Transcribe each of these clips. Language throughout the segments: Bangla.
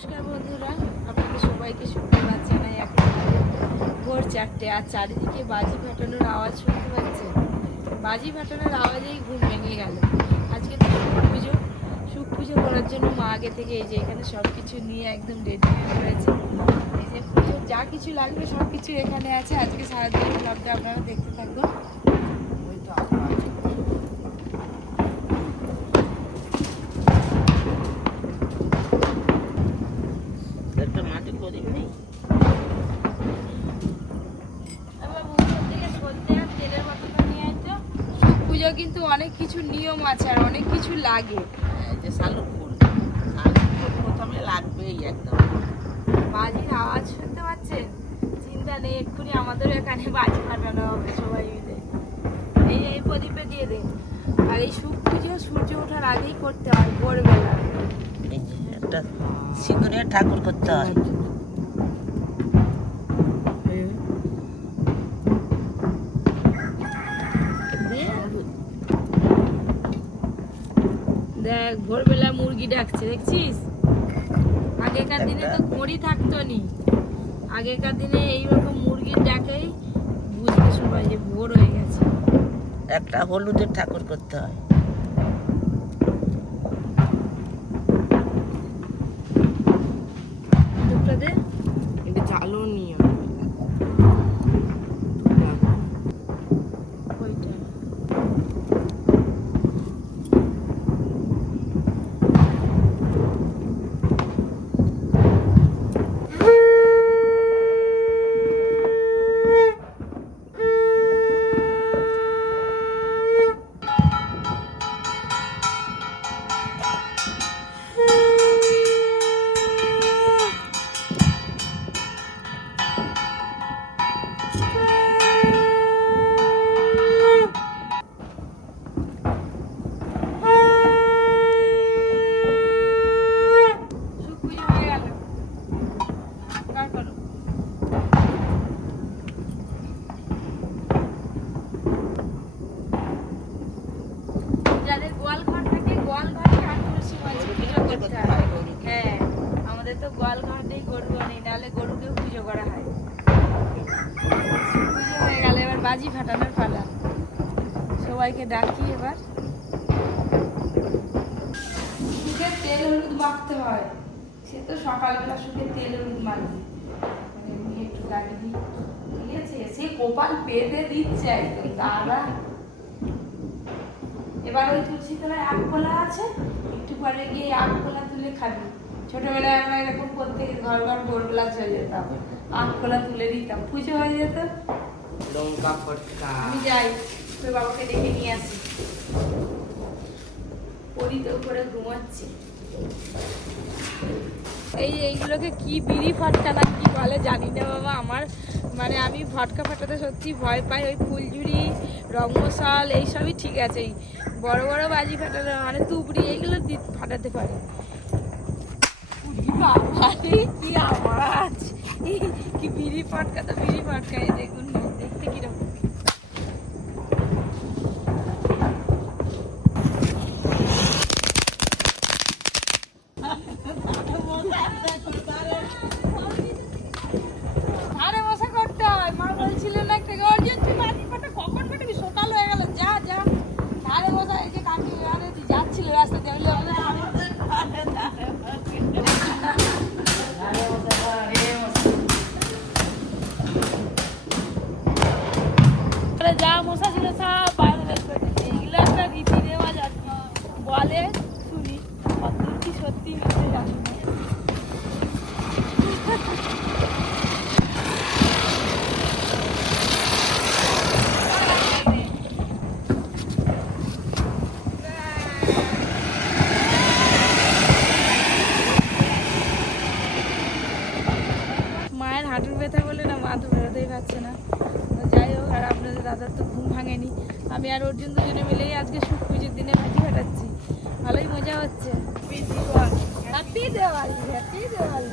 নমস্কার বন্ধুরা, আপনাদের সবাইকে শুক্রবার জানাই। এখন ভোর চারটে আর চারিদিকে বাজি ফাটানোর আওয়াজ শুনতে পাচ্ছে বাজি ফাটানোর আওয়াজেই ঘুম ভেঙে গেল। আজকে তো সুখ পুজো। সুখ পুজো করার জন্য মা আগে থেকে এই যে এখানে সব কিছু নিয়ে একদম রেডি হয়ে এই যে পুজোর যা কিছু লাগবে সব কিছু এখানে আছে। আজকে সারাদিন ব্লগটা আপনারা দেখতে থাকব ওই তো আবার আছে। একটা মাটি প্রদীপ নেই আবার বউয়ের দিকে সর্ষে আর তেলের বোতলটা নিয়ে আয় তো। শিব পুজো কিন্তু অনেক কিছু নিয়ম আছে আর অনেক কিছু লাগে। যে শালুক ফুল শালুক ফুল প্রথমে লাগবেই একদম। বাজির আওয়াজ শুনতে পাচ্ছেন? চিন্তা নেই এক্ষুনি আমাদের এখানে বাজি ফাটানো হবে সবাই মিলে। এই এই প্রদীপে দিয়ে দে আর এই শুভ পুজো সূর্য ওঠার আগেই করতে হয় ভোরবেলা। একটা সিঁদুরের ঠাকুর করতে হয়। দেখ, ভোরবেলা মুরগি ডাকছে, দেখছিস? আগেকার দিনে তো ঘড়ি থাকতো নি আগেকার দিনে এইরকম মুরগির ডাকেই বুঝতে সবাই যে ভোর হয়ে গেছে। একটা হলুদের ঠাকুর করতে হয় দুটো দে এটা চালও নিয়ে ওইটা শুভ পুজো হয়ে গেল কার করো যাদের গোয়াল ঘর থাকে গোয়াল ঘরে আর তুলসী মঞ্চে পুজো করতে হয় হ্যাঁ আমাদের তো গোয়াল ঘরটাই গরু নেই নাহলে গরুকেও পুজো করা হয় পুজো হয়ে গেল এবার বাজি ফাটানোর পালা সবাইকে ডাকি এবার। সুখের তেল হলুদ মাখতে হয়। সে তো সকালবেলা তেল হলুদ মাখবে মানে একটু লাগিয়ে দিই। ঠিক আছে? সে কপাল পেতে দিচ্ছে একদম দাঁড়া এবার ওই তুলসী তলায় আখ কলা আছে? একটু পরে গিয়ে আখ কলা তুলে খাবি। ছোটবেলায় আমরা এরকম প্রত্যেক ঘর ঘর ভোরবেলা চলে যেতাম। আখ কলা তুলে দিতাম পুজো হয়ে যেত? লঙ্কা ফটকা। আমি যাই। তোর বাবাকে ডেকে নিয়ে আসি। পরি তো উপরে ঘুমাচ্ছি। এই এইগুলোকে কি বিড়ি ফটকা না কি বলে জানি না বাবা আমার মানে আমি ফটকা ফাটাতে সত্যি ভয় পাই। ওই ফুলঝুরি রঙ্গশাল এইসবই ঠিক আছে। এই বড় বড় বাজি ফাটানো মানে তুবড়ি এইগুলো ফাটাতে পারি। কি আওয়াজ! কি বিড়ি ফটকা তো বিড়ি ফটকা দেখুন দেখতে কীরকম আরে বসে করতে হয় মা বলছিলেন না একটা অর্জুন তুই বাজি ফাটা কখন ফাটাবি সকাল হয়ে গেল যা যা আরে বসা এই যে কাকি আরে তুই যাচ্ছিল রাস্তা দিয়ে বললে, আরে, আরে, আরে যা মশা ছিল সব বাইরে বের করে দিচ্ছে এগুলো একটা রীতি রেওয়াজ আর কি বলে শুনি কতদূর কি সত্যি মিথ্যে জানি না মায়ের হাঁটুর ব্যথা বলে না মা তো বেরোতেই পারছে না তো যাই হোক আর আপনাদের দাদার তো ঘুম ভাঙেনি আমি আর অর্জুন দুজনে মিলেই আজকে সুখ পুজোর দিনে ভাজি ফাটাচ্ছি ভালোই মজা হচ্ছে। হ্যাপি দেওয়ালি হ্যাপি দেওয়ালি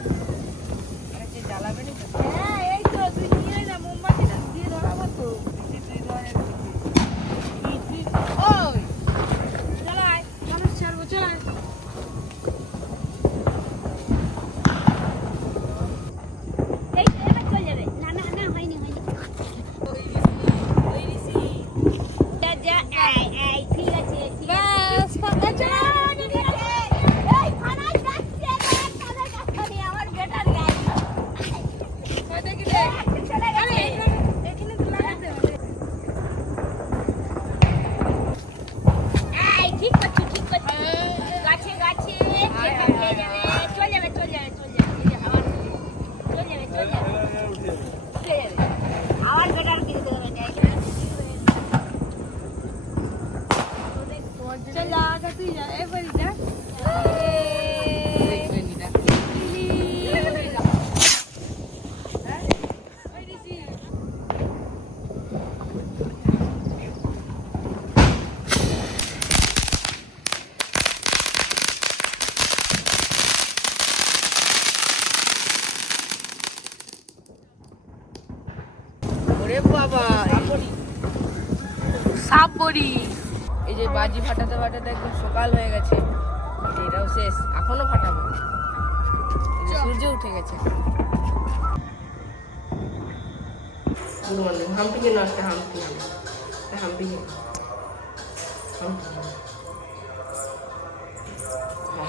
জ্বালাবে হ্যাঁ এই তো তুই নিয়ে আয় না মোমবাতিটা দিয়ে ধরাবো তো ওই চালায় মানুষ ছাড়বো চালায় এই যে বাজি ফাটাতে ফাটাতে একদম সকাল হয়ে গেছে। এটাও শেষ এখনও ফাটাবো। সূর্য উঠে গেছে। গুড মর্নিং হাম্পি কেন একটা হাম্পি হাম্পি হাম্পি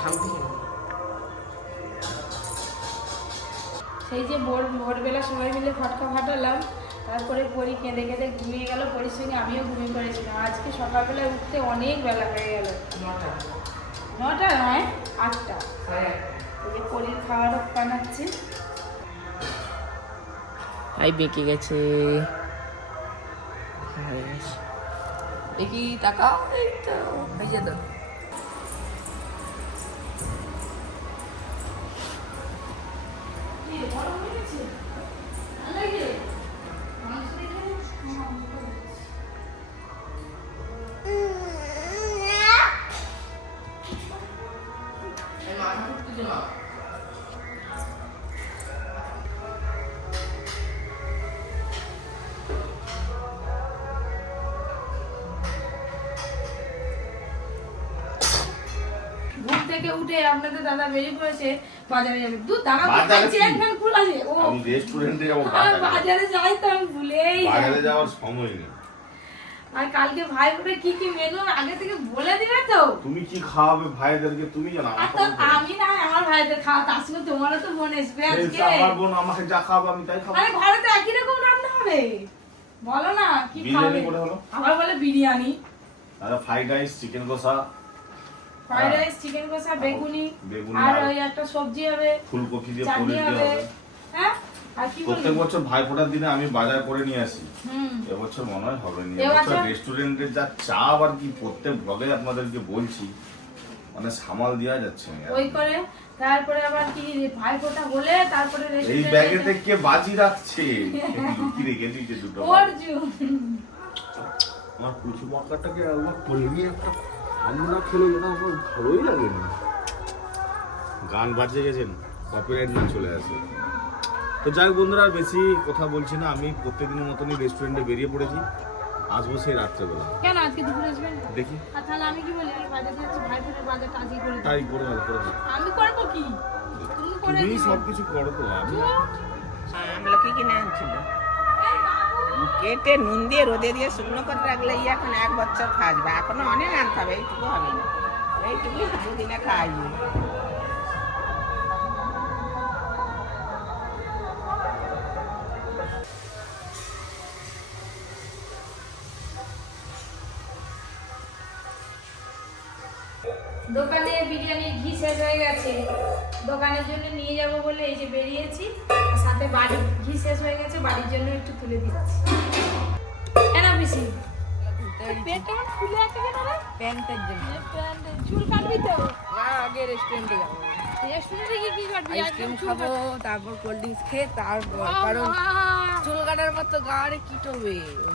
হাম্পি সেই যে ভোর ভোরবেলা সবাই মিলে ফটকা ফাটালাম। তারপরে পরি কেঁদে কেঁদে ঘুমিয়ে গেল পরির সঙ্গে আমিও ঘুমিয়ে পড়েছিলাম। আজকে সকালবেলায় উঠতে অনেক বেলা হয়ে গেল। নটা। নটা নয় আটটা। যে পরির খাওয়ারও বানাচ্ছে। আই বেঁকে গেছে। হয়ে দেখি টাকা এই তো হয়েছে তো। থেকে উঠে আপনাদের দাদা বেরিয়ে পড়েছে বাজারে যাবে। দু দাদা? চেন ফ্যান খোলা আছে। ও আমি রেস্টুরেন্টে যাব আর বাজারে। যাই তো আমি ভুলেই যাই। বাজারে যাওয়ার সময় নেই। আর কালকে ভাই করে কি কি মেনু আগে থেকে বলে দিবে তো। তুমি কি খাওয়াবে ভাইদেরকে তুমি জানো আর। আমি না আমার ভাইদের খাওয়া তার সঙ্গে তোমারও তো বোন আসবে আজকে। আমার বোন আমাকে যা খাওয়াবে আমি তাই খাব। আরে ঘরে তো একই রকম রান্না হবে। বলো না কি খাবে? আবার বলে বিরিয়ানি। তাহলে ফ্রাইড রাইস চিকেন কষা ফ্রাইড রাইস চিকেন কষা বেগুনি আর ওই একটা সবজি হবে ফুলকপি দিয়ে পনির দিয়ে হবে। হ্যাঁ? প্রত্যেক বছর ভাইফোঁটার দিনে আমি বাজার করে নিয়ে আসি। এবছর মনে হয় হবে না। এবছর- রেস্টুরেন্টের যা চাপ আর কি প্রত্যেক ব্লগে আপনাদেরকে বলছি মানে সামাল দেওয়া যাচ্ছে না ওই করে তারপরে আবার কি ভাই ফোটা বলে তারপরে এই ব্যাগেতে কে বাজি রাখছে? কি রেখে দিয়েছে দুটো। অর্জুন আমার কুচি একবার কলমি একটা আমরা খেলে যেটা আমার ভালোই লাগে না গান বাজে গেছেন কপিরাইট না চলে আসে। তো যাই হোক বন্ধুরা আর বেশি কথা বলছি না আমি প্রত্যেকদিনের মতনই রেস্টুরেন্টে বেরিয়ে পড়েছি। আসব সেই রাত্রেবেলা। কেন আজকে দুপুরে আসবেন? দেখি। তাহলে আমি কি বলি বাজারে যাচ্ছি ভাই বাজার কাজই করে তাই করে ভালো করে। আমি করব কি? তুমি করে তুমি। সব কিছু করো তো আমি আমলকি কিনে আনছিল। কেটে নুন দিয়ে রোদে দিয়ে শুকনো করে রাখলে এখন এক বছর খাসবে। এখনও অনেক আনতে হবে, এইটুকু হবে না। এইটুকুই দুদিনে খাই দোকানে বিরিয়ানির ঘি শেষ হয়ে গেছে। দোকানের জন্য নিয়ে যাব বলে এই যে বেরিয়েছি। বাড়ি ঘি শেষ হয়ে গেছে বাড়ির জন্য একটু তুলে দিচ্ছি। কেন পিসি পেটটা ফুলে আছে কেন রে? প্যান্টের জন্য। চুল কাটবি তো? না আগে রেস্টুরেন্টে যাব। রেস্টুরেন্টে গিয়ে কি কাটবি? আইসক্রিম খাব তারপর কোল্ড ড্রিঙ্কস খেয়ে তারপর কারণ চুল কাটার পর তো গাড়ে কিটবে ওই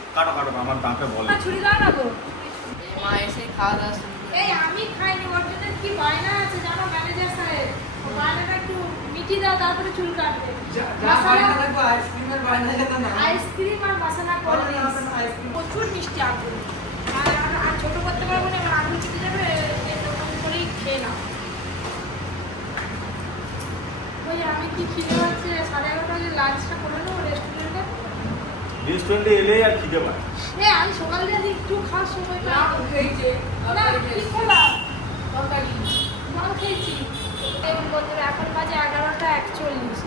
কাটো কাটো আমার দাঁতে বলে। মা, ছুরি দাও না গো। মা এসে খাওয়া দাওয়া শুরু এই আমি খাইনি ওর জন্য কি বায়না আছে জানো ম্যানেজার সাহেব? বায়নাটা একটু মিটিয়ে দাও তারপরে চুল কাটবে। আইসক্রিম আর মশলা কোল্ড ড্রিঙ্কস প্রচুর মিষ্টি আগুন আর ছোট করতে পারব না এবার আগুন চিটে যাবে এরকম করেই খেয়ে নাও। ওই আমি কি খিদে পাচ্ছে সাড়ে এগারোটা লাঞ্চটা করে নেব রেস্টুরেন্টে রেস্টুরেন্টে এলে আর খিদে পায়। হ্যাঁ আমি একটু খাওয়ার সময় না তরকারি খেয়েছি। এবং এখন বাজে এগারোটা একচল্লিশ।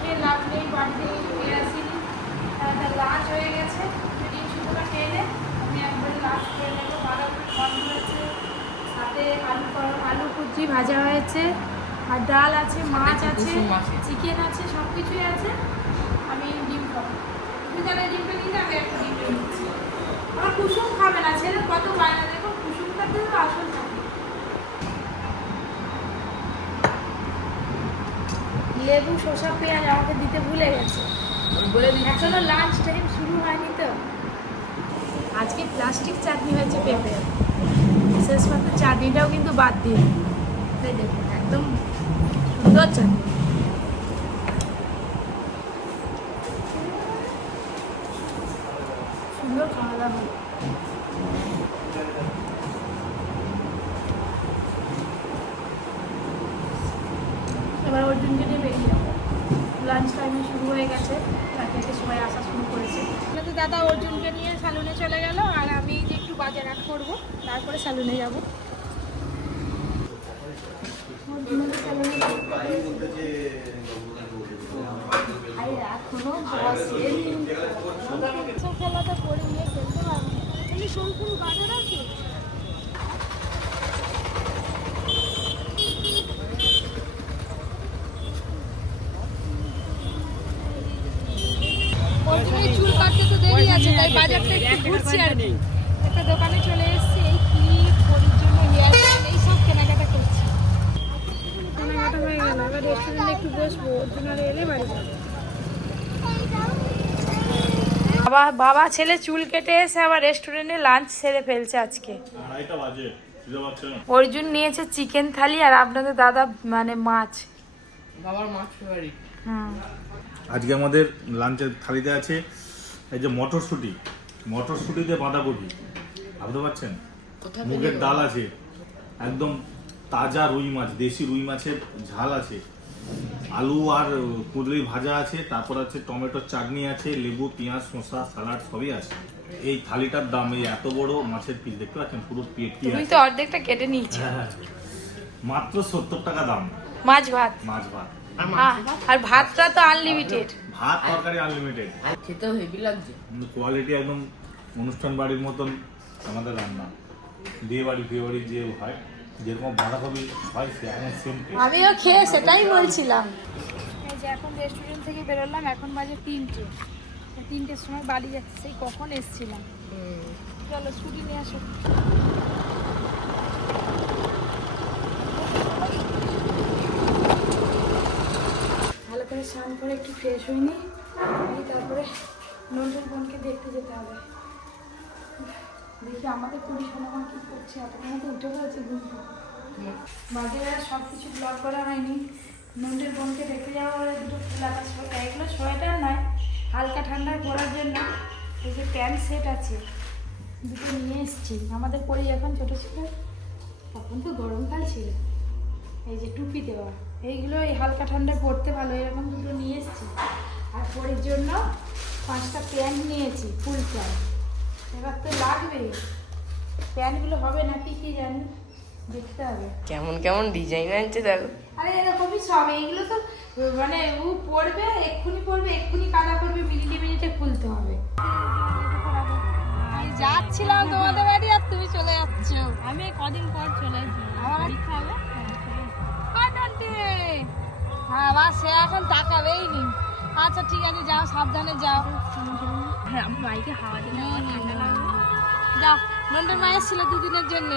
খেয়ে লাভ নেই লাঞ্চ হয়ে গেছে। খেয়ে আমি একবার লাঞ্চ করে হয়েছে। আলু আলু কুচি ভাজা হয়েছে। আর ডাল আছে মাছ আছে চিকেন আছে। সব কিছুই আছে। আমি ডিমটা আমি একটা নিচ্ছি আমার কুসুম খাবে না ছেলে কত বায়না দেখো কুসুমটা তো আসল থাকে লেবু শসা পেঁয়াজ আমাকে দিতে ভুলে গেছে। বলে দিই এখনও লাঞ্চ টাইম শুরু হয়নি তো। আজকে প্লাস্টিক চাটনি হয়েছে পেঁপে। শেষ মাত্র চাটনিটাও কিন্তু বাদ দিয়ে একদম সুন্দর চাটনি সুন্দর খাওয়া দাওয়া হলো। এবার অর্জুনকে নিয়ে বেরিয়ে যাব লাঞ্চ টাইমে শুরু হয়ে গেছে থেকে সবাই আসা শুরু করেছে। তো দাদা অর্জুনকে নিয়ে স্যালুনে চলে গেল আর আমি যে একটু বাজার আট করব তারপরে স্যালুনে যাব। এখনও বসেনি। সব খেলাটা করে নিয়ে খেলতে পারব এমনি সোনপুর বাজার আছে চুল কাটতে তো দেরি আছে তাই বাজারটা একটু ঘুরছি আর কি। একটা দোকানে চলে এসেছি এই ক্লিপ পরির জন্য হেয়ার ব্যান্ড এই সব কেনাকাটা করছি। কেনাকাটা হয়ে গেল এবার রেস্টুরেন্টে একটু বসবো অর্জুন এলে বাড়ি বাবা বাবা ছেলে চুল কেটে এসে আবার রেস্টুরেন্টে লাঞ্চ সেরে ফেলছে আজকে। অর্জুন নিয়েছে চিকেন থালি আর আপনাদের দাদা মানে মাছ। বাবার মাছ ফেভারিট হুম। আজকে আমাদের লাঞ্চের থালিতে আছে এই যে মটরশুঁটি। মটরশুঁটিতে বাঁধাকপি। ভাবতে পারছেন? মুগের ডাল আছে। একদম তাজা রুই মাছ দেশি রুই মাছের ঝাল আছে। আলু আর কুদরি ভাজা আছে তারপর আছে টমেটোর চাটনি আছে লেবু পেঁয়াজ শসা সালাড সবই আছে। এই থালিটার দাম এই এত বড় মাছের পিস দেখতে পাচ্ছেন? পুরো পেটি তুমি তো অর্ধেকটা কেটে নিয়েছো। হ্যাঁ, মাত্র সত্তর টাকা দাম। মাছ ভাত। মাছ ভাত। আর ভাতটা তো আনলিমিটেড ভাত তরকারি আনলিমিটেড আর খেতেও হেভি লাগছে কোয়ালিটি একদম অনুষ্ঠান বাড়ির মতন আমাদের রান্না। বিয়ে বাড়ি বিয়ে বাড়ি যে হয় যেরকম বাঁধাকপি হয় সে এখন সেম আমিও খেয়ে সেটাই বলছিলাম। এই যে এখন রেস্টুরেন্ট থেকে বেরোলাম এখন বাজে তিনটে। তিনটের সময় বাড়ি যাচ্ছি সেই কখন এসছিলাম। চলো স্কুটি নিয়ে আসো ভালো করে স্নান করে একটু ফ্রেশ হয়নি এই তারপরে নন্টুর বোনকে দেখতে যেতে হবে। দেখি আমাদের পুলিশ আমার কি করছে, এতক্ষণ তো উঠে পড়েছে ঘুম। বাজারে সব কিছু ব্লগ করা হয়নি। নন্টের বোনকে দেখতে যাওয়া হলে দুটো ফুল আকাশ এগুলো সোয়েটার নয়, হালকা ঠান্ডায় পরার জন্য। এই যে প্যান্ট সেট আছে, দুটো নিয়ে এসেছি। আমাদের পরি এখন ছোটো ছিল, তখন তো গরমকাল ছিল। এই যে টুপি দেওয়া। এইগুলো এই হালকা ঠান্ডা পড়তে ভালো এরকম দুটো নিয়ে এসেছি। আর পরির জন্য পাঁচটা প্যান্ট নিয়েছি ফুল প্যান্ট এবার তো লাগবে। প্যান্টগুলো হবে নাকি কি জানি দেখতে হবে। কেমন কেমন ডিজাইন আনছে দেখো। আরে এরকমই সব এইগুলো তো মানে ও পড়বে এক্ষুনি পড়বে এক্ষুনি কাদা করবে মিনিটে মিনিটে খুলতে হবে। আমি যাচ্ছিলাম তোমাদের বাড়ি আর তুমি চলে যাচ্ছ। আমি কদিন পর চলে আসব। আমার পরীক্ষা হ্যাঁ বা সে এখন তাকাবেই নি। আচ্ছা ঠিক আছে যাও সাবধানে যাও। হ্যাঁ বাইকে হাওয়া দিলে যাও নন্ডের মা এসেছিল দুদিনের জন্য।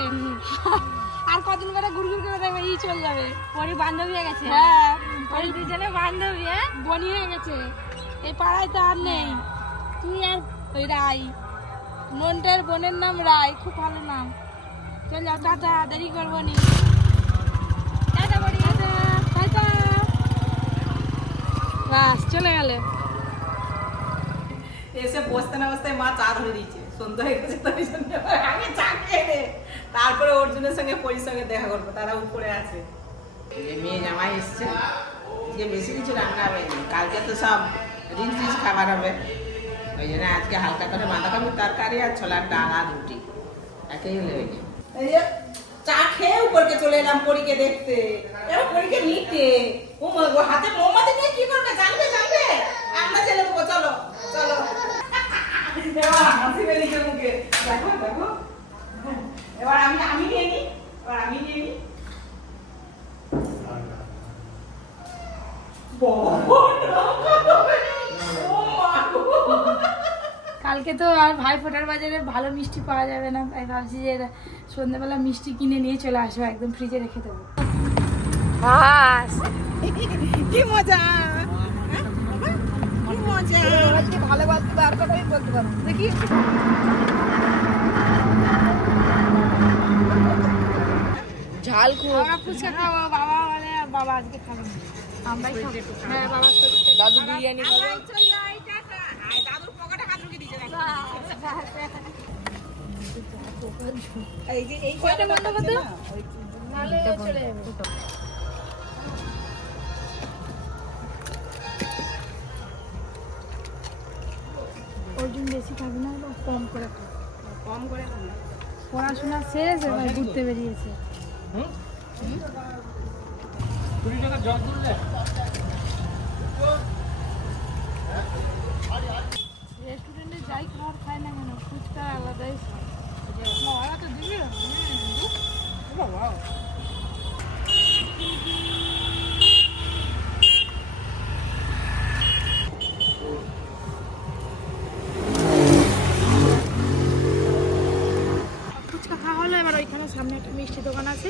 আর কদিন করে ঘুরঘুর করে দেখবে ই চলে যাবে। পরে বান্ধবী হয়ে গেছে। হ্যাঁ। পরে দুজনে বান্ধবী হ্যাঁ? বনি হয়ে গেছে। এই পাড়ায় তো আর নেই। তুই আর ওই রাই। নন্টের বোনের নাম রাই। খুব ভালো নাম। চল যাও টাটা দেরি করব নি টাটা বড়ি টাটা টাটা বাস চলে গেলে। এসে বসতে না বসতে মা চা ধরে দিয়েছে। সন্ধ্যা হয়ে গেছে তাই জন্য আমি চা খেয়ে নে। তারপরে অর্জুনের সঙ্গে পরির সঙ্গে দেখা করব তারা উপরে আছে। মেয়ে জামাই এসছে। আজকে বেশি কিছু রান্না হবে কালকে তো সব রিচ রিচ খাবার হবে। ওই জন্য আজকে হালকা করে বাঁধাকপির তরকারি আর ছোলার ডাল আর রুটি। একেই হলে হয়ে যে চা খেয়ে উপরকে চলে এলাম পরীকে দেখতে। এবার পরীকে নিতে। ও হাতে মোমবাতি নিয়ে কি করবে? জানবে জানবে আমরা চলে দেবো চলো চলো। এবার হাসি বেরিয়েছে মুখে। দেখো দেখো। এবার আমি আমি নিয়ে নিই আমি নিয়ে নিই। কালকে তো আর ভাই ফোটার বাজারে ভালো মিষ্টি পাওয়া যাবে না তাই ভাবছি যে সন্ধ্যাবেলা মিষ্টি কিনে নিয়ে চলে আসব একদম ফ্রিজে রেখে দেবো। কি মজা? কি মজা? ভালো বলতে আর বলতে পারব? দেখি। ঝাল খুব। আমরা ফুচকা খাব বাবা বলে বাবা আজকে খাব আমরাই খাব। হ্যাঁ বাবার তো দাদু বিরিয়ানি খাবে দাদুর পকেটে হাত ঢুকিয়ে দিয়েছে নাকি? এই যে এই কয়টা বন্ধ করতে নালে চলে যাবে অর্জুন বেশি খাবে না কম করে কম করে পড়াশোনা শেষ এবার ঘুরতে বেরিয়েছে। রেস্টুরেন্টে যাই খাবার খায় না কেন? ফুচকা আলাদাই তো দিবি? ফুচকা খাওয়া হলো এবার ওইখানে সামনে একটা মিষ্টি দোকান আছে।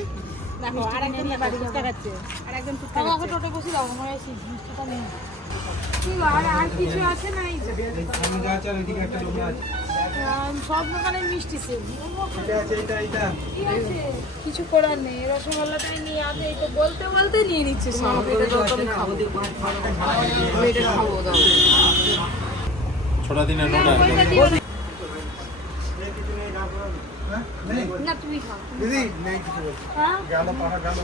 দেখো আর একজন ফুচকা খাচ্ছে আর একজন ফুচকা আমাকে টোটো বসে দাও আমার মিষ্টিটা নেই। আর আর কিছু আছে না এই যে? আম, সব দোকানে মিষ্টি সেল কিছু করার নেই রসগোল্লাটাই নিয়ে আসে এই তো বলতে বলতে নিয়ে নিচ্ছে সব। এটা তো খাব এটা খাব দাও ছটা দিনে নোটা না। না তুমি খাও। দিদি নেই কিছু বলছি হ্যাঁ? গেল পাড়া গেল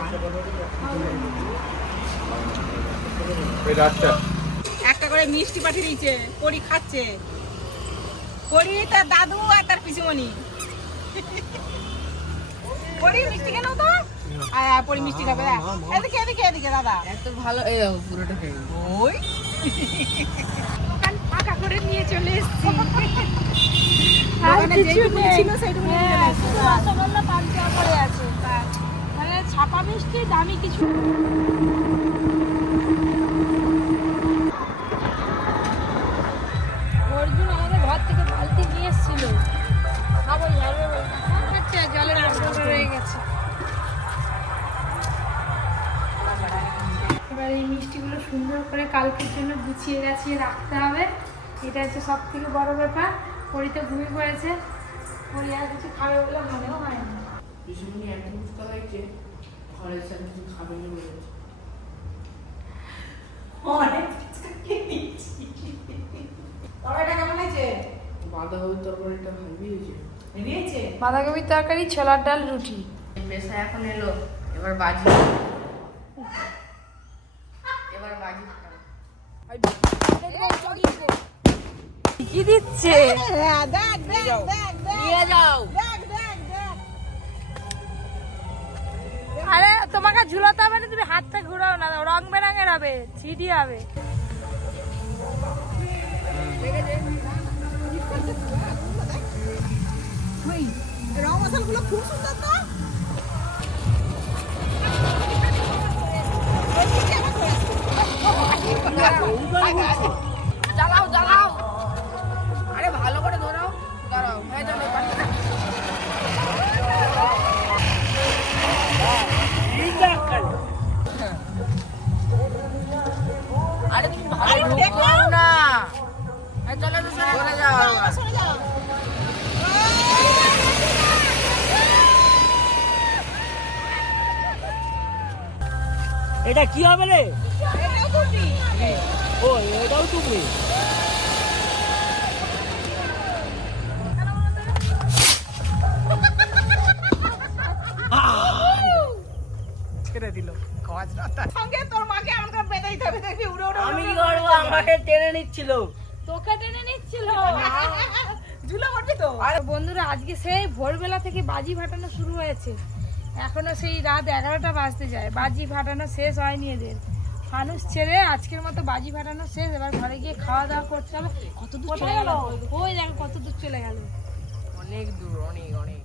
রাতটা। করে মিষ্টি পাঠিয়ে দিয়েছে করি খাচ্ছে। করি তার দাদু আর তার পিসিমণি। করি মিষ্টি কেন তো? আয় আয়, পরি মিষ্টি খাবে এদিকে এদিকে এদিকে দাদা। এত ভালো এই পুরোটা খেয়ে ওই। দোকান ফাঁকা করে নিয়ে চলে এসেছি। দোকানে ছিল হ্যাঁ, পান্তুয়া পড়ে আছে। মানে ছাপা মিষ্টি দামি কিছু জলের রয়ে গেছে। এবার এই মিষ্টিগুলো সুন্দর করে কালকের জন্য গুছিয়ে গাছিয়ে রাখতে হবে। এটা হচ্ছে সব থেকে বড় ব্যাপার। পরিতে ঘুমিয়ে পড়েছে। পরি আর কিছু খাবে বলে মনেও হয় না। অনেক কেমন হয়েছে? বাঁধাকপির তরকারিটা তরকারি ছোলার ডাল রুটি। পেশা এখন এলো। এবার বাজি। এবার বাজি কি দিচ্ছে? দেখ দেখ দেখ দেখ নিয়ে যাও। দেখ দেখ দেখ। আরে তোমাকে ঝুলাতে হবে না তুমি হাতটা ঘুরাও না। রং বেরঙের হবে ছিটি হবে। রং মশালগুলো খুব সুন্দর তো জ্বালাও ও এটাও তুমি তোর মাকে আমাকে টেনে নিচ্ছিল তোকে টেনে নিচ্ছিল ঝুলে পড়বি তো আর বন্ধুরা আজকে সেই ভোরবেলা থেকে বাজি ফাটানো শুরু হয়েছে এখনও সেই রাত এগারোটা বাজতে যায় বাজি ফাটানো শেষ হয়নি এদের ফানুস ছেড়ে আজকের মতো বাজি ফাটানো শেষ। এবার ঘরে গিয়ে খাওয়া দাওয়া করতে হবে। কত দূর চলে গেল? ওই দেখো কত দূর চলে গেল। অনেক দূর অনেক অনেক।